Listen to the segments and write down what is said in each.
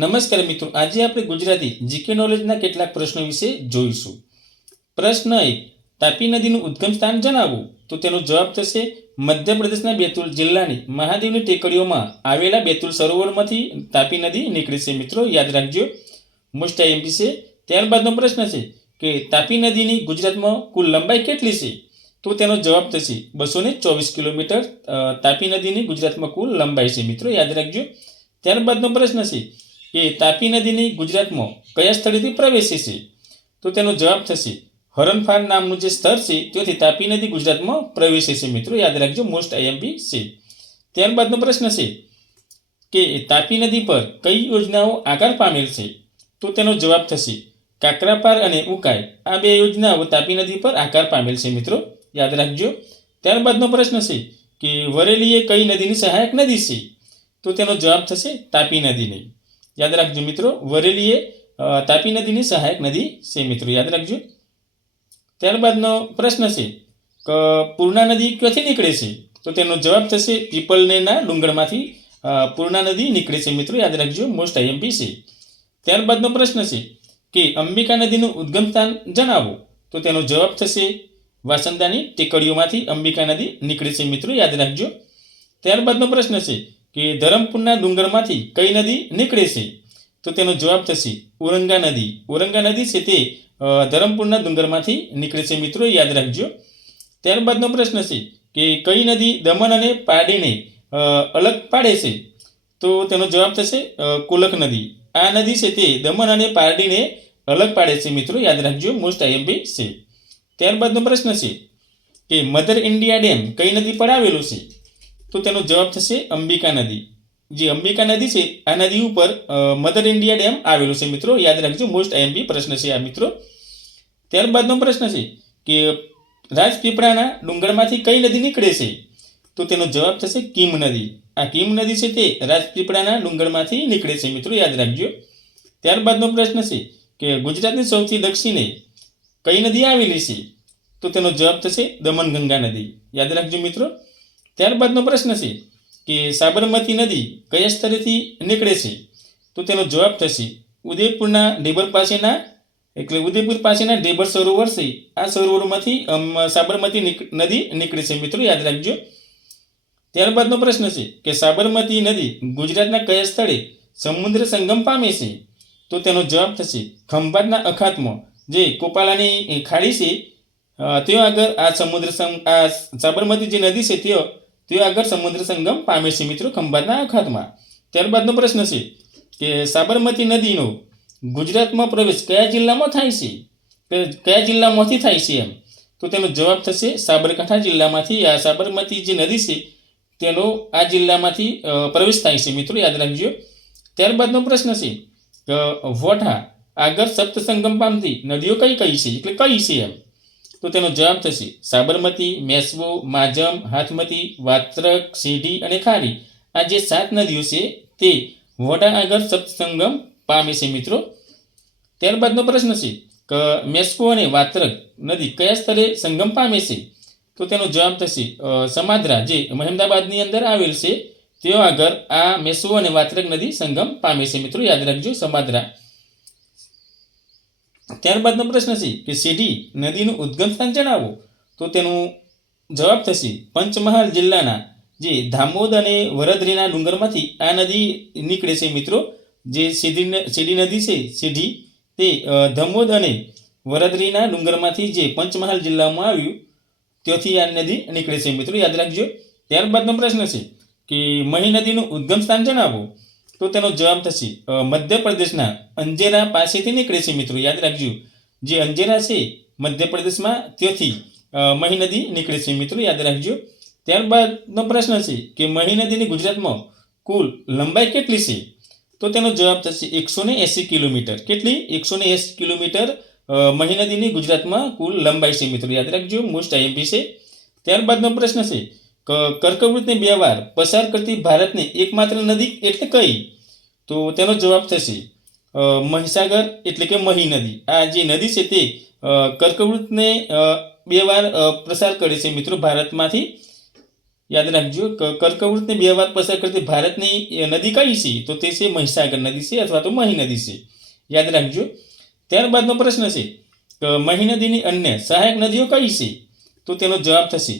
નમસ્કાર મિત્રો, આજે આપણે ગુજરાતી જીકે નોલેજના કેટલાક પ્રશ્નો વિશે જોઈશું. પ્રશ્ન 1, તાપી નદીનું ઉદ્ગમ સ્થાન જણાવો. તો તેનો જવાબ થશે મધ્યપ્રદેશના બેતુલ જિલ્લાની મહાદેવની ટેકરીઓમાં આવેલા બેતુલ સરોવરમાંથી તાપી નદી નીકળે છે. મિત્રો યાદ રાખજો, મોસ્ટ આઈએમપી છે. ત્યારબાદનો પ્રશ્ન છે કે તાપી નદીની ગુજરાતમાં કુલ લંબાઈ કેટલી છે? તો તેનો જવાબ થશે 224 કિલોમીટર તાપી નદીની ગુજરાતમાં કુલ લંબાઈ છે. મિત્રો યાદ રાખજો. ત્યારબાદનો પ્રશ્ન છે કે તાપી નદીની ગુજરાતમાં કયા સ્થળેથી પ્રવેશે છે? તો તેનો જવાબ થશે હરણફાળ નામનું જે સ્થળ છે ત્યાંથી તાપી નદી ગુજરાતમાં પ્રવેશે છે. મિત્રો યાદ રાખજો, મોસ્ટ આઈએમપી છે. ત્યારબાદનો પ્રશ્ન છે કે તાપી નદી પર કઈ યોજનાઓ આકાર પામેલ છે? તો તેનો જવાબ થશે કાકરાપાર અને ઉકાઈ. આ બે યોજનાઓ તાપી નદી પર આકાર પામેલ છે. મિત્રો યાદ રાખજો. ત્યારબાદનો પ્રશ્ન છે કે વરેલી એ કઈ નદીની સહાયક નદી છે? તો તેનો જવાબ થશે તાપી નદીની. યાદ રાખજો મિત્રો, વરેલી એ તાપી નદીની સહાયક નદી છે. મિત્રો યાદ રાખજો. ત્યારબાદનો પ્રશ્ન છે કે પૂર્ણા નદી ક્યાંથી નીકળે છે? તો તેનો જવાબ થશે પીપલનેના ડુંગરમાંથી પૂર્ણા નદી નીકળે છે. મિત્રો યાદ રાખજો, મોસ્ટ આઈએમપી છે. ત્યારબાદનો પ્રશ્ન છે કે અંબિકા નદીનું ઉદ્ગમ સ્થાન જણાવો. તો તેનો જવાબ થશે વાસંદાની ટેકરીઓમાંથી અંબિકા નદી નીકળે છે. મિત્રો યાદ રાખજો. ત્યારબાદનો પ્રશ્ન છે કે ધરમપુરના ડુંગરમાંથી કઈ નદી નીકળે છે? તો તેનો જવાબ થશે ઔરંગા નદી. ઔરંગા નદી છે તે ધરમપુરના ડુંગરમાંથી નીકળે છે. મિત્રો યાદ રાખજો. ત્યારબાદનો પ્રશ્ન છે કે કઈ નદી દમણ અને પાડીને અલગ પાડે છે? તો તેનો જવાબ થશે કોલક નદી. આ નદી છે તે દમણ અને પારડીને અલગ પાડે છે. મિત્રો યાદ રાખજો, મોસ્ટ આઈએમપી છે. ત્યારબાદનો પ્રશ્ન છે કે મધર ઇન્ડિયા ડેમ કઈ નદી પર આવેલું છે? તો તેનો જવાબ થશે અંબિકા નદી. જે અંબિકા નદી છે આ નદી ઉપર મધર ઇન્ડિયા ડેમ આવેલું છે. મિત્રો યાદ રાખજો, મોસ્ટ આઈએમપી પ્રશ્ન છે આ. મિત્રો ત્યારબાદનો પ્રશ્ન છે કે રાજપીપળાના ડુંગરમાંથી કઈ નદી નીકળે છે? તો તેનો જવાબ થશે કીમ નદી. આ કીમ નદી છે તે રાજપીપળાના ડુંગરમાંથી નીકળે છે. મિત્રો યાદ રાખજો. ત્યારબાદનો પ્રશ્ન છે કે ગુજરાતની સૌથી દક્ષિણે કઈ નદી આવેલી છે? તો તેનો જવાબ થશે દમણગંગા નદી. યાદ રાખજો મિત્રો. ત્યારબાદનો પ્રશ્ન છે કે સાબરમતી નદી કયા સ્થળેથી નીકળે છે? તો તેનો જવાબ થશે ઉદયપુરના ઢેબર પાસેના ઢેબર સરોવર છે. આ સરોવરમાંથી સાબરમતી નદી નીકળે છે. મિત્રો યાદ રાખજો. ત્યારબાદનો પ્રશ્ન છે કે સાબરમતી નદી ગુજરાતના કયા સ્થળે સમુદ્ર સંગમ પામે છે? તો તેનો જવાબ થશે ખંભાતના અખાતમાં જે કોપાલાની ખાડી છે ત્યાં આગળ આ સાબરમતી જે નદી છે ત્યાં આગળ સમુદ્ર સંગમ પામે છે. મિત્રો ખંભાતના અખાતમાં. ત્યારબાદનો પ્રશ્ન છે કે સાબરમતી નદીનો ગુજરાતમાં પ્રવેશ કયા જિલ્લામાં થાય છે? કયા જિલ્લામાંથી થાય છે એમ? તો તેનો જવાબ થશે સાબરકાંઠા જિલ્લામાંથી. આ સાબરમતી જે નદી છે તેનો આ જિલ્લામાંથી પ્રવેશ થાય છે. મિત્રો યાદ રાખજો. ત્યારબાદનો પ્રશ્ન છે કે વોઠા આગળ સપ્તસંગમ પામતી નદીઓ કઈ છે, એટલે કઈ છે એમ? તો તેનો જવાબ થશે સાબરમતી, મેસવો, માજમ, હાથમતી, વાત્રક, સેઢી અને ખારી. આ જે 7 નદીઓ છે તે વોઢા આગળ સપ્તસંગમ પામે છે. મિત્રો ત્યારબાદનો પ્રશ્ન છે કે મેસ્કો અને વાત્રક નદી કયા સ્થળે સંગમ પામે છે? તો તેનો જવાબ થશે સમાદ્રા જે મહેમદાબાદની અંદર આવેલ છે ત્યાં આગળ આ મેસ્કો અને વાત્રક નદી સંગમ પામે છે. મિત્રો યાદ રાખજો, સમાદ્રા. ત્યારબાદનો પ્રશ્ન છે કે સેઢી નદીનું ઉદ્ગમ સ્થાન જણાવો. તો તેનો જવાબ થશે પંચમહાલ જિલ્લાના જે ધામોદ અને વરદરીના ડુંગરમાંથી આ નદી નીકળે છે. મિત્રો જે સેઢી નદી છે સેઢી તે ધમોદ અને વરદરીના ડુંગરમાંથી જે પંચમહાલ જિલ્લામાં આવ્યું ત્યાંથી આ નદી નીકળે છે. મિત્રો યાદ રાખજો. ત્યારબાદનો પ્રશ્ન છે કે મહી નદીનું ઉદ્ગમ સ્થાન જણાવો. તો તેનો જવાબ થશે મધ્યપ્રદેશના અંજેરા પાસેથી નીકળે છે. મિત્રો યાદ રાખજો, જે અંજેરા છે મધ્યપ્રદેશમાં ત્યાંથી મહી નદી નીકળે છે. મિત્રો યાદ રાખજો. ત્યારબાદનો પ્રશ્ન છે કે મહી નદીની ગુજરાતમાં કુલ લંબાઈ કેટલી છે? તો તેનો જવાબ થશે 180 કિલોમીટર. કેટલી? 180 કિલોમીટર મહી નદીની ગુજરાતમાં કુલ લંબાઈ છે. મિત્રો યાદ રાખજો, મોસ્ટ આઈએમપી છે. ત્યારબાદનો પ્રશ્ન છે કર્કવૃતને 2 વાર પસાર કરતી ભારતની એકમાત્ર નદી એટલે કઈ? તો તેનો જવાબ થશે મહીસાગર એટલે કે મહી નદી. આ જે નદી છે તે કર્કવૃતને 2 વાર પસાર કરે છે. મિત્રો ભારતમાંથી યાદ રાખજો. કર્કવૃતને બે વાર પસાર કરતી ભારતની નદી કઈ છે? તો તે છે મહીસાગર નદી છે અથવા તો મહી નદી છે. યાદ રાખજો. ત્યારબાદનો પ્રશ્ન છે કે મહી નદીની અન્ય સહાયક નદીઓ કઈ છે? તો તેનો જવાબ થશે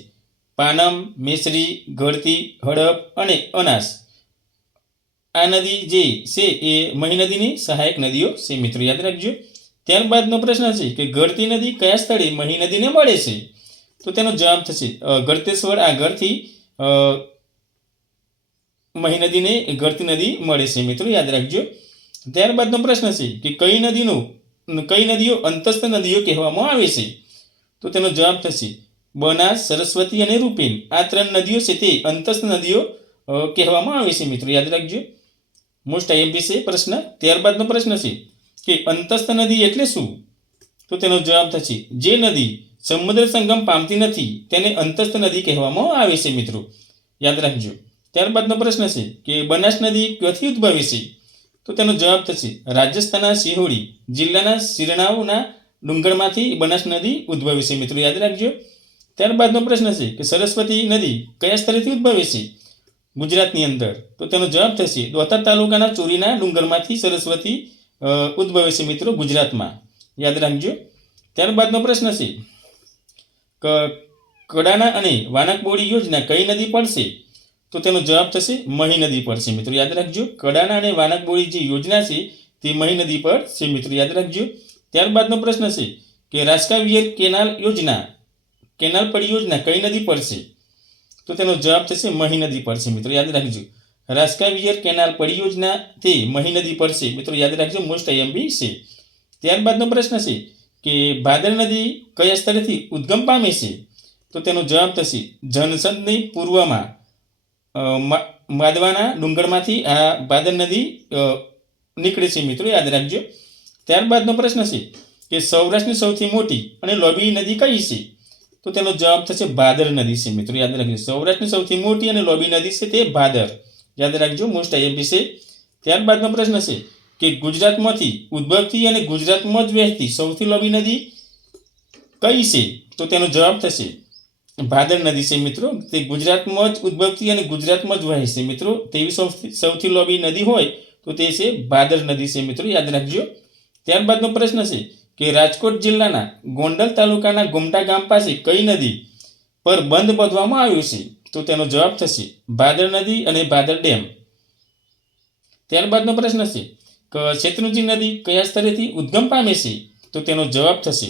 પાનમ, મેસરી, ગળતી, હડપ અને અનાસ. આ નદી જે છે એ મહી નદીની સહાયક નદીઓ છે મિત્રો. યાદ રાખજો. ત્યારબાદનો પ્રશ્ન છે કે ગળતી નદી કયા સ્થળે મહી નદીને મળે છે? તો તેનો જવાબ થશે ગળતેશ્વર. આ ગળથી મહી નદીને ગળતી નદી મળે છે મિત્રો. યાદ રાખજો. ત્યારબાદનો પ્રશ્ન છે કે કઈ નદીઓ અંતસ્થ નદીઓ કહેવામાં આવે છે? તો તેનો જવાબ થશે બનાસ, સરસ્વતી અને રૂપેન. આ ત્રણ નદીઓ છે તે અંતસ્થ નદીઓ કહેવામાં આવે છે મિત્રો. યાદ રાખજો. મોસ્ટ આઈએમપી છે પ્રશ્ન. ત્યારબાદનો પ્રશ્ન છે કે અંતસ્થ નદી એટલે શું? તો તેનો જવાબ થશે જે નદી સમુદ્ર સંગમ પામતી નથી તેને અંતસ્થ નદી કહેવામાં આવે છે મિત્રો. યાદ રાખજો. ત્યારબાદનો પ્રશ્ન છે કે બનાસ નદી ક્યાંથી ઉદ્ભવે છે? તો તેનો જવાબ થશે રાજસ્થાનના સિહોરી જિલ્લાના શિરણાવના ડુંગરમાંથી બનાસ નદી ઉદ્ભવે છે મિત્રો. યાદ રાખજો. ત્યારબાદનો પ્રશ્ન છે કે સરસ્વતી નદી કયા સ્થળેથી ઉદ્ભવે છે? ગુજરાતની અંદર. તો તેનો જવાબ થશે દોતાર તાલુકાના ચોરીના ડુંગરમાંથી સરસ્વતી ઉદ્ભવે છે મિત્રો, ગુજરાતમાં. યાદ રાખજો. ત્યારબાદનો પ્રશ્ન છે કે કડાના અને વાનકબોડી યોજના કઈ નદી પડશે? તો તેનો જવાબ થશે મહી નદી પડશે મિત્રો. યાદ રાખજો. કડાના અને વાનકબોડી જે યોજના છે તે મહી નદી પર છે મિત્રો. યાદ રાખજો. ત્યારબાદનો પ્રશ્ન છે કે રાસ્કાવિયર કેનાલ પરિયોજના કઈ નદી પડશે? તો તેનો જવાબ થશે મહી નદી પડશે મિત્રો. યાદ રાખજો. રાસ્કાવિયર કેનાલ પરિયોજના તે મહી નદી પડશે મિત્રો. યાદ રાખજો. મોસ્ટ આઈએમપી છે. ત્યારબાદનો પ્રશ્ન છે કે ભાદર નદી કયા સ્થળેથી ઉદ્ગમ પામે છે? તો તેનો જવાબ થશે જનસદની પૂર્વમાં માદવાના ડુંગરમાંથી આ ભાદર નદી નીકળે છે મિત્રો. યાદ રાખજો. ત્યારબાદનો પ્રશ્ન છે કે સૌરાષ્ટ્રની સૌથી મોટી અને લોબી નદી કઈ છે? તો તેનો જવાબ થશે ભાદર નદી છે મિત્રો. યાદ રાખજો. સૌરાષ્ટ્રની સૌથી મોટી અને લોબી નદી છે તે ભાદર. યાદ રાખજો. મોસ્ટ આઈએમપી છે. ત્યારબાદનો પ્રશ્ન છે કે ગુજરાતમાંથી ઉદ્ભવતી અને ગુજરાતમાં જ વહેતી સૌથી લોબી નદી કઈ છે? તો તેનો જવાબ થશે ભાદર નદી છે મિત્રો. તે ગુજરાતમાં જ ઉદ્ભવતી અને ગુજરાતમાં જ વહે છે મિત્રો. તેવી સૌથી લોબી નદી હોય તો તે છે ભાદર નદી છે મિત્રો. યાદ રાખજો. ત્યારબાદનો પ્રશ્ન છે કે રાજકોટ જિલ્લાના ગોંડલ તાલુકાના ગોમટા ગામ પાસે કઈ નદી પર બંધ બાંધવામાં આવ્યો છે? તો તેનો જવાબ થશે ભાદર નદી અને ભાદર ડેમ. ત્યારબાદનો પ્રશ્ન છે કે શેત્રુંજી નદી કયા સ્થળેથી ઉદ્ગમ પામે છે? તો તેનો જવાબ થશે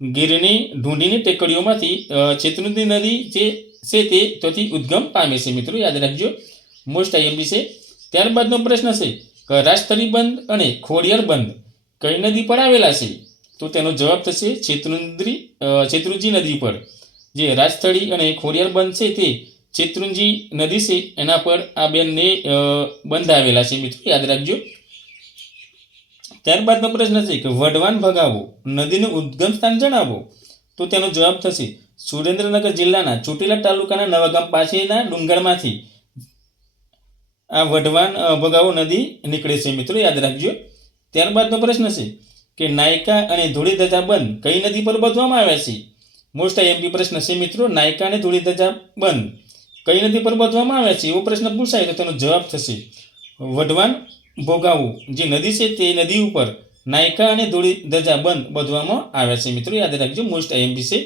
ગીરની ઢૂંઢીની ટેકરીઓમાંથી શેત્રુંજી નદી જે છે તે ત્યાંથી ઉદ્ગમ પામે છે મિત્રો. યાદ રાખજો. મોસ્ટ આઈએમપી છે. ત્યારબાદનો પ્રશ્ન છે કે રાષ્ટ્રી બંધ અને ખોડિયાર બંધ કઈ નદી પર આવેલા છે? તો તેનો જવાબ થશે શેત્રુંજી નદી પર. જે રાજસ્થળી અને ખોડિયાર બંધ છે તે શેત્રુંજી નદી છે એના પર આ બેને બંધ આવેલા છે મિત્રો. યાદ રાખજો. ત્યારબાદનો પ્રશ્ન છે કે વઢવાણ ભગાવો નદીનું ઉદ્ગમ સ્થાન જણાવો. તો તેનો જવાબ થશે સુરેન્દ્રનગર જિલ્લાના ચોટીલા તાલુકાના નવાગામ પાસેના ડુંગરમાંથી આ વઢવાણ ભગાવો નદી નીકળે છે મિત્રો. યાદ રાખજો. ત્યારબાદનો પ્રશ્ન છે કે નાયકા અને ધોળીધજા બંધ કઈ નદી પર બાંધવામાં આવ્યા છે? મોસ્ટ આઈએમપી પ્રશ્ન છે મિત્રો. નાયકા અને ધોળીધજા બંધ કઈ નદી પર બાંધવામાં આવ્યા છે એવો પ્રશ્ન પૂછાય તો તેનો જવાબ થશે વઢવાણ ભોગાવો જે નદી છે તે નદી ઉપર નાયકા અને ધોળીધજા બંધ બાંધવામાં આવ્યા છે મિત્રો. યાદ રાખજો. મોસ્ટ આઈએમપી છે.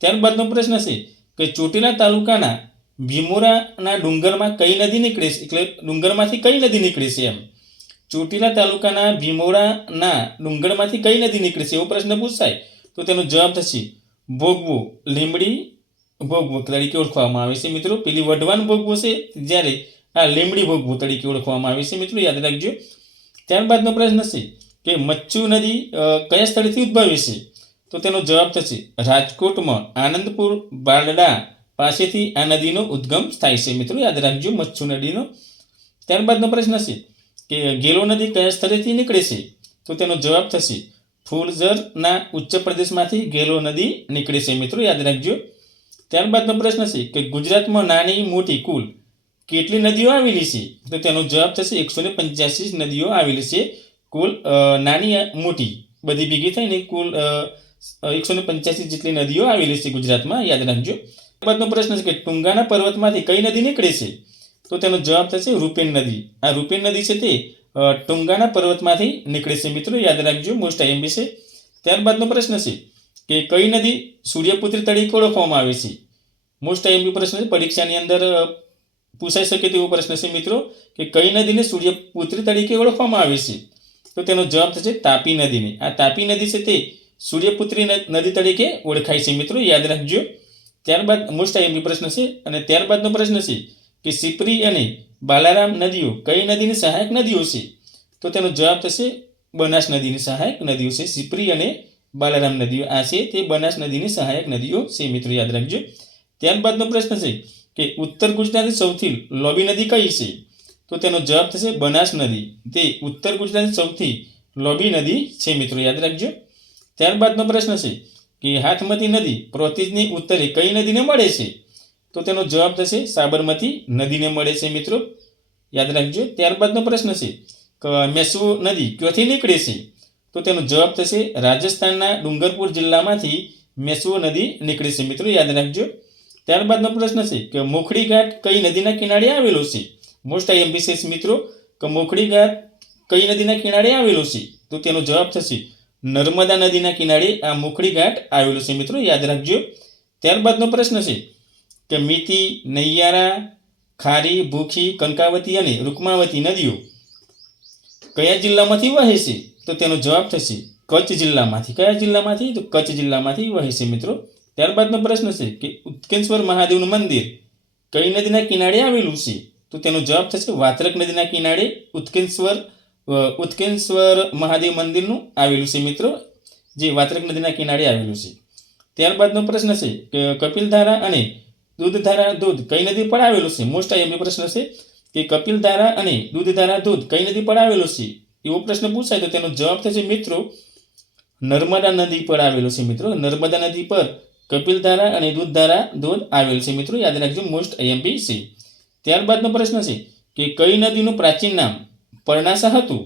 ત્યારબાદનો પ્રશ્ન છે કે ચોટીલા તાલુકાના ભીમોરાના ડુંગરમાં કઈ નદી નીકળે છે? એટલે ડુંગરમાંથી કઈ નદી નીકળે છે એમ. ચોટીલા તાલુકાના ભીમોરાના ડુંગરમાંથી કઈ નદી નીકળે છે એવો પ્રશ્ન પૂછાય તો તેનો જવાબ થશે ભોગવો લીંબડી ભોગવો તરીકે ઓળખવામાં આવે છે મિત્રો. પેલી વઢવાણ ભોગવો છે જ્યારે આ લીંબડી ભોગવો તરીકે ઓળખવામાં આવે છે મિત્રો. યાદ રાખજો. ત્યારબાદનો પ્રશ્ન છે કે મચ્છુ નદી કયા સ્થળેથી ઉદ્ભવે છે? તો તેનો જવાબ થશે રાજકોટમાં આનંદપુર બારડા પાસેથી આ નદીનો ઉદ્ગમ થાય છે મિત્રો. યાદ રાખજો. મચ્છુ નદીનો. ત્યારબાદનો પ્રશ્ન છે કે ગેલો નદી કયા સ્થળેથી નીકળે છે? તો તેનો જવાબ થશે ફૂલઝરના ઉચ્ચ પ્રદેશમાંથી ગેલો નદી નીકળે છે મિત્રો. યાદ રાખજો. ત્યારબાદનો પ્રશ્ન છે કે ગુજરાતમાં નાની મોટી કુલ કેટલી નદીઓ આવેલી છે? તો તેનો જવાબ થશે 185 નદીઓ આવેલી છે. કુલ નાની મોટી બધી ભેગી થઈને કુલ 185 જેટલી નદીઓ આવેલી છે ગુજરાતમાં. યાદ રાખજો. ત્યારબાદનો પ્રશ્ન છે કે ટુંગાના પર્વતમાંથી કઈ નદી નીકળે છે? તો તેનો જવાબ થશે રૂપેન નદી. આ રૂપેન નદી છે તે ટુંગાના પર્વતમાંથી નીકળે છે મિત્રો, યાદ રાખજો, મોસ્ટ આઈએમપી છે. ત્યારબાદનો પ્રશ્ન છે કે કઈ નદી સૂર્યપુત્રી તરીકે ઓળખવામાં આવે છે? મોસ્ટ આઈએમપી પ્રશ્ન છે, પરીક્ષાની અંદર પૂછાઈ શકે તેવો પ્રશ્ન છે મિત્રો, કે કઈ નદીને સૂર્યપુત્રી તરીકે ઓળખવામાં આવે છે? તો તેનો જવાબ થશે તાપી નદીને. આ તાપી નદી છે તે સૂર્યપુત્રી નદી તરીકે ઓળખાય છે મિત્રો, યાદ રાખજો. ત્યારબાદ મોસ્ટ આઈએમપી પ્રશ્ન છે. અને ત્યારબાદનો પ્રશ્ન છે કે સિપરી અને બાલારામ નદીઓ કઈ નદીની સહાયક નદીઓ છે? તો તેનો જવાબ થશે બનાસ નદીની સહાયક નદીઓ છે. સિપરી અને બાલારામ નદીઓ આ છે તે બનાસ નદીની સહાયક નદીઓ છે મિત્રો, યાદ રાખજો. ત્યારબાદનો પ્રશ્ન છે કે ઉત્તર ગુજરાતની સૌથી લાંબી નદી કઈ છે? તો તેનો જવાબ થશે બનાસ નદી. તે ઉત્તર ગુજરાતની સૌથી લાંબી નદી છે મિત્રો, યાદ રાખજો. ત્યારબાદનો પ્રશ્ન છે કે હાથમતી નદી પ્રોતિજની ઉત્તરે કઈ નદીને મળે છે? તો તેનો જવાબ થશે સાબરમતી નદીને મળે છે મિત્રો, યાદ રાખજો. ત્યારબાદનો પ્રશ્ન છે કે મેસવો નદી ક્યાંથી નીકળે છે? તો તેનો જવાબ થશે રાજસ્થાનના ડુંગરપુર જિલ્લામાંથી મેસવો નદી નીકળે છે મિત્રો, યાદ રાખજો. ત્યારબાદનો પ્રશ્ન છે કે મોખડી ઘાટ કઈ નદીના કિનારે આવેલો છે? મોસ્ટ આઈએમપી છે મિત્રો, કે મોખડી ઘાટ કઈ નદીના કિનારે આવેલો છે? તો તેનો જવાબ થશે નર્મદા નદીના કિનારે આ મોખડી ઘાટ આવેલો છે મિત્રો, યાદ રાખજો. ત્યારબાદનો પ્રશ્ન છે કે મીતી, નૈયારા, ખારી, ભૂખી, કંકાવતી અને રૂકમાવતી નદીઓ કયા જિલ્લામાંથી વહે છે? તો તેનો જવાબ થશે કચ્છ જિલ્લામાંથી. કયા જિલ્લામાંથી? તો કચ્છ જિલ્લામાંથી વહે છે મિત્રો. ત્યારબાદનો પ્રશ્ન છે કે ઉત્કેશ્વર મહાદેવનું મંદિર કઈ નદીના કિનારે આવેલું છે? તો તેનો જવાબ થશે વાત્રક નદીના કિનારે ઉત્કેશ્વર મહાદેવ મંદિરનું આવેલું છે મિત્રો, જે વાત્રક નદીના કિનારે આવેલું છે. ત્યારબાદનો પ્રશ્ન છે કે કપિલધારા અને દૂધધારા ધોધ કઈ નદી પર આવેલું છે? મોસ્ટ આઈએમપી પ્રશ્ન છે કે કપિલધારા અને દૂધધારા ધોધ કઈ નદી પર આવેલો છે? એવો પ્રશ્ન પૂછાય તો તેનો જવાબ થશે મિત્રો નર્મદા નદી પર આવેલો છે મિત્રો. નર્મદા નદી પર કપિલધારા અને દૂધધારા ધોધ આવેલ છે મિત્રો, યાદ રાખજો, મોસ્ટ આઈએમપી છે. ત્યારબાદનો પ્રશ્ન છે કે કઈ નદીનું પ્રાચીન નામ પરણાસા હતું?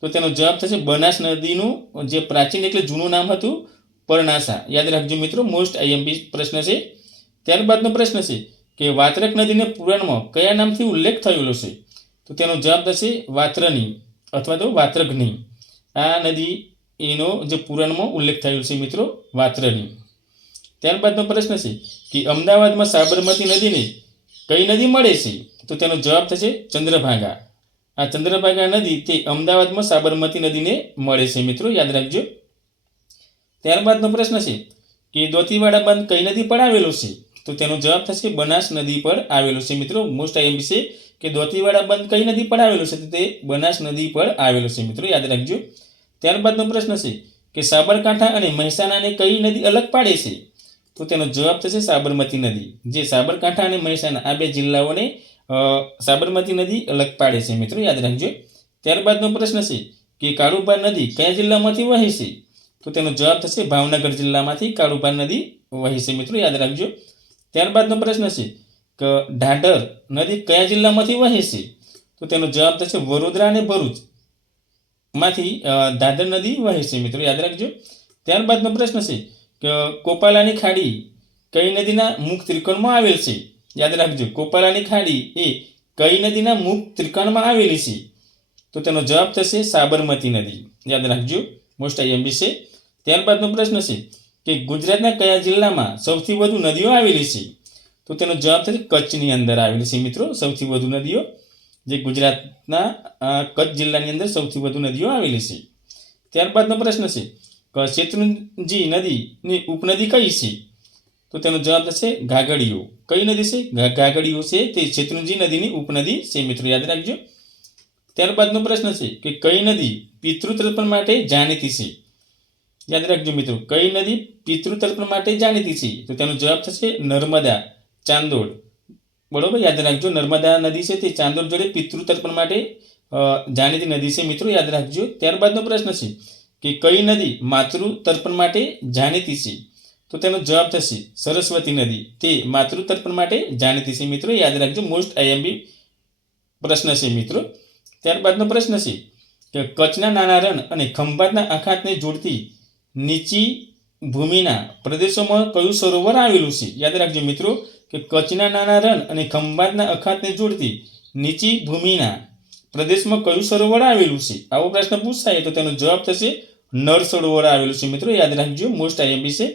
તો તેનો જવાબ થશે બનાસ નદીનું જે પ્રાચીન એટલે જૂનું નામ હતું પરણાસા, યાદ રાખજો મિત્રો, મોસ્ટ આઈએમપી પ્રશ્ન છે. ત્યારબાદનો પ્રશ્ન છે કે વાત્રક નદીને પુરાણમાં કયા નામથી ઉલ્લેખ થયેલો છે? તો તેનો જવાબ થશે વાત્રની અથવા તો વાત્રકની. આ નદી એનો જે પુરાણમાં ઉલ્લેખ થયેલો છે મિત્રો વાત્રની. ત્યારબાદનો પ્રશ્ન છે કે અમદાવાદમાં સાબરમતી નદીને કઈ નદી મળે છે? તો તેનો જવાબ થશે ચંદ્રભાગા. આ ચંદ્રભાગા નદી તે અમદાવાદમાં સાબરમતી નદીને મળે છે મિત્રો, યાદ રાખજો. ત્યારબાદનો પ્રશ્ન છે કે દોતીવાડા બંધ કઈ નદી પર આવેલો છે? તો તેનો જવાબ થશે બનાસ નદી પર આવેલો છે મિત્રો, મોસ્ટ આઈએમપી છે કે દોતીવાડા બંધ કઈ નદી પર આવેલો છે? તો તે બનાસ નદી પર આવેલો છે મિત્રો, યાદ રાખજો. ત્યારબાદનો પ્રશ્ન છે કે સાબરકાંઠા અને મહેસાણાને કઈ નદી અલગ પાડે છે? તો તેનો જવાબ થશે સાબરમતી નદી. જે સાબરકાંઠા અને મહેસાણા આ બે જિલ્લાઓને સાબરમતી નદી અલગ પાડે છે મિત્રો, યાદ રાખજો. ત્યારબાદનો પ્રશ્ન છે કે કાળુભાર નદી કયા જિલ્લામાંથી વહે છે? તો તેનો જવાબ થશે ભાવનગર જિલ્લામાંથી કાળુભાર નદી વહે છે મિત્રો, યાદ રાખજો. ત્યારબાદનો પ્રશ્ન છે કે ઢાઢર નદી કયા જિલ્લામાંથી વહે છે? તો તેનો જવાબ થશે વડોદરા અને ભરૂચમાંથી ઢાઢર નદી વહે છે મિત્રો, યાદ રાખજો. ત્યારબાદનો પ્રશ્ન છે કે કોપાલાની ખાડી કઈ નદીના મુખ ત્રિકોણમાં આવેલ છે? યાદ રાખજો, કોપાલાની ખાડી એ કઈ નદીના મુખ ત્રિકોણમાં આવેલી છે? તો તેનો જવાબ થશે સાબરમતી નદી, યાદ રાખજો, મોસ્ટ આઈએમપી છે. ત્યારબાદનો પ્રશ્ન છે કે ગુજરાતના કયા જિલ્લામાં સૌથી વધુ નદીઓ આવેલી છે? તો તેનો જવાબ થશે કચ્છની અંદર આવેલી છે મિત્રો સૌથી વધુ નદીઓ, જે ગુજરાતના કચ્છ જિલ્લાની અંદર સૌથી વધુ નદીઓ આવેલી છે. ત્યારબાદનો પ્રશ્ન છે કે શેત્રુંજી નદીની ઉપનદી કઈ છે? તો તેનો જવાબ થશે ઘાઘડીઓ. કઈ નદી છે? ઘાઘડીઓ છે તે શેત્રુંજી નદીની ઉપનદી છે મિત્રો, યાદ રાખજો. ત્યારબાદનો પ્રશ્ન છે કે કઈ નદી પિતૃતર્પણ માટે જાણીતી છે? યાદ રાખજો મિત્રો, કઈ નદી પિતૃતર્પણ માટે જાણીતી છે? તો તેનો જવાબ થશે નર્મદા, ચાંદોડ, બરોબર, યાદ રાખજો. નર્મદા નદી છે તે ચાંદોડ જોડે પિતૃતર્પણ માટે જાણીતી નદી છે મિત્રો, યાદ રાખજો. ત્યારબાદનો પ્રશ્ન છે કે કઈ નદી માતૃતર્પણ માટે જાણીતી છે? તો તેનો જવાબ થશે સરસ્વતી નદી, તે માતૃતર્પણ માટે જાણીતી છે મિત્રો, યાદ રાખજો, મોસ્ટ આઈએમપી પ્રશ્ન છે મિત્રો. ત્યારબાદનો પ્રશ્ન છે કે કચ્છના નાના રણ અને ખંભાતના અખાતને જોડતી નીચી ભૂમિના પ્રદેશોમાં કયું સરોવર આવેલું છે? યાદ રાખજો મિત્રો કે કચ્છના નાના રણ અને ખંભાતના અખાતને જોડતી નીચી ભૂમિના પ્રદેશમાં કયું સરોવર આવેલું છે? આવો પ્રશ્ન પૂછાય તો તેનો જવાબ થશે નળ સરોવર આવેલું છે. મિત્રો યાદ રાખજો, મોસ્ટ આઈએમપી છે.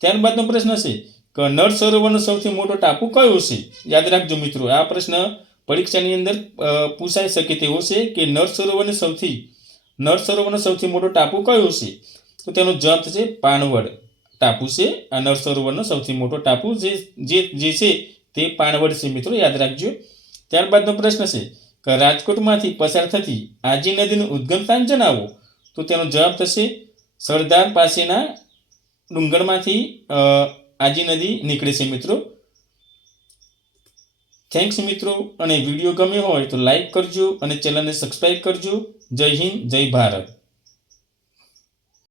ત્યારબાદનો પ્રશ્ન છે કે નળ સરોવરનો સૌથી મોટો ટાપુ કયો છે? યાદ રાખજો મિત્રો, આ પ્રશ્ન પરીક્ષાની અંદર પૂછાઈ શકે તેવો છે કે નળ સરોવરનો સૌથી મોટો ટાપુ કયો છે? તો તેનો જવાબ થશે પાણવડ ટાપુ છે. આ નળ સરોવરનો સૌથી મોટો ટાપુ જે છે તે પાણવડ છે. મિત્રો યાદ રાખજો. ત્યારબાદનો પ્રશ્ન છે કે રાજકોટમાંથી પસાર થતી આજી નદીનું ઉદ્ગમ સ્થાન જણાવો. તો તેનો જવાબ થશે સરદાર પાસેના ડુંગરમાંથી આજી નદી નીકળે છે. મિત્રો થેન્ક્સ મિત્રો, અને વિડીયો ગમ્યો હોય તો લાઈક કરજો અને ચેનલને સબસ્ક્રાઈબ કરજો. જય હિન્દ, જય ભારત.